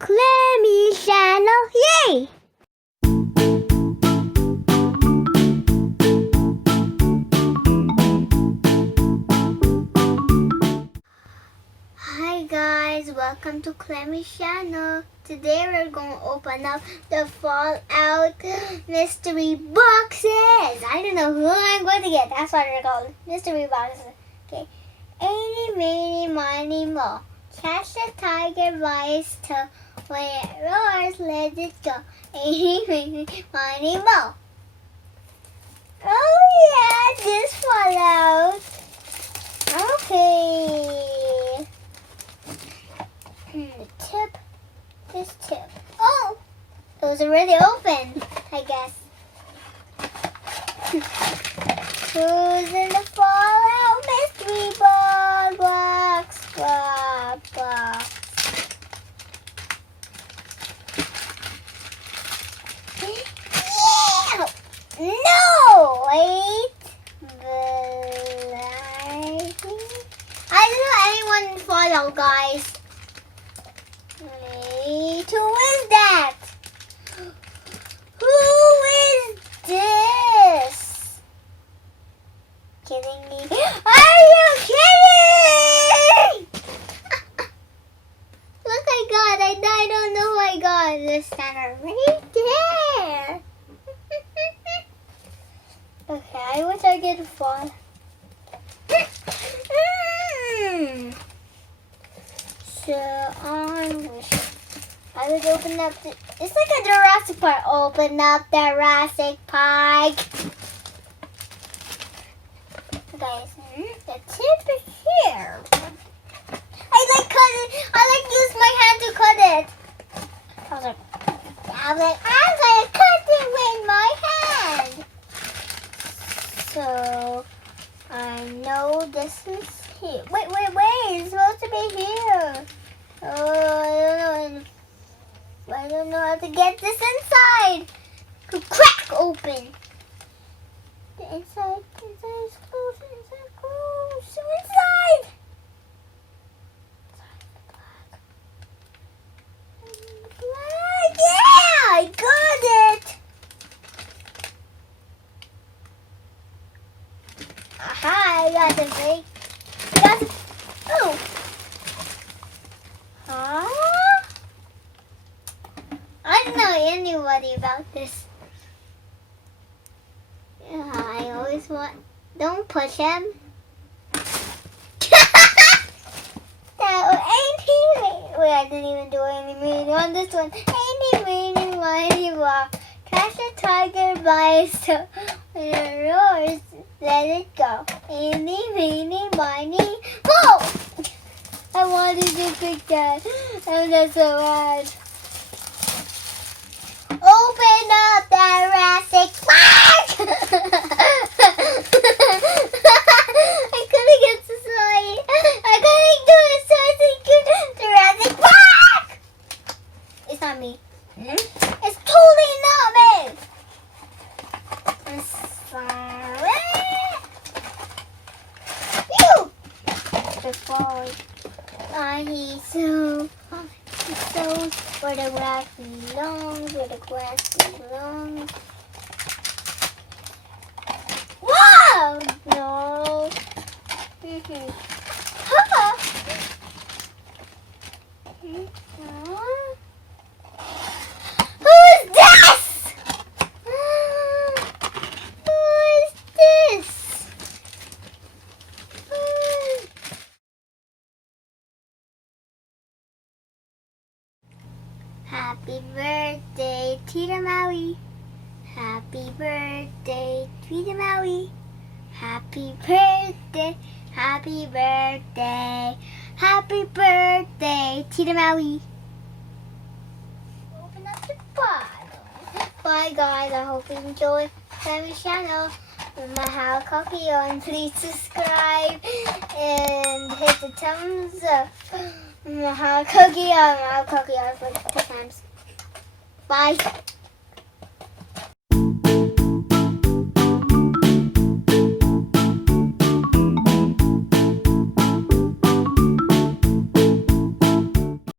Clemmy channel, yay! Hi guys, welcome to Clemmy channel. Today we're going to open up the FallOut mystery boxes. I don't know who I'm going to get. That's what they're called, mystery boxes. Okay. Eeny, meeny, miny, mo. Catch the tiger by its toe. When it roars, let it go. Eeny, meeny, miny, mo. Oh yeah, this FallOut. Okay. The tip. This tip. Oh! It was already open, I guess. Who's in the FallOut mystery box? Yeah! No! Wait. I don't know anyone in FallOut, guys. Wait, who is that? Who is this? Kidding me? Are you kidding? Look, I don't know who I got. This center right there. Okay, I wish I could fall. So I would open up it's like a Jurassic Park. Open up Jurassic Park. Guys, the tip is here. I like use my hand to cut it. I'm gonna cut it with my hand. So I know this is here. Wait, it's supposed to be here. Oh, I don't know how to get this inside. Crack open. The inside is closed. Inside closed. So inside. Black. Yeah, I got it. Aha, I got the fake. Oh. Huh? I don't know anybody about this. I always want. Don't push him. Wait, I didn't even do any meaning on this one. Any meaning, mighty walk. Catch a tiger by its toe. When it roars, let it go. Any meaning, mighty mo. I wanted to pick that. I'm not so bad. Open up Jurassic Park! I couldn't get this right. I couldn't do it, so I think Jurassic Park! It's not me. It's totally not me! I'm sorry. Phew! The fall. He's so where the grass belongs, Whoa! No. Who is this? Who is this? Happy birthday, Tita Maui. Happy birthday, Tita Maui. Happy birthday, happy birthday, happy birthday, Tita Maui. Open up the bottle. Bye guys, I hope you enjoyed my channel. Mahal, kayo, and please subscribe and hit the thumbs up. Mahal, kayo for 2 times. Bye.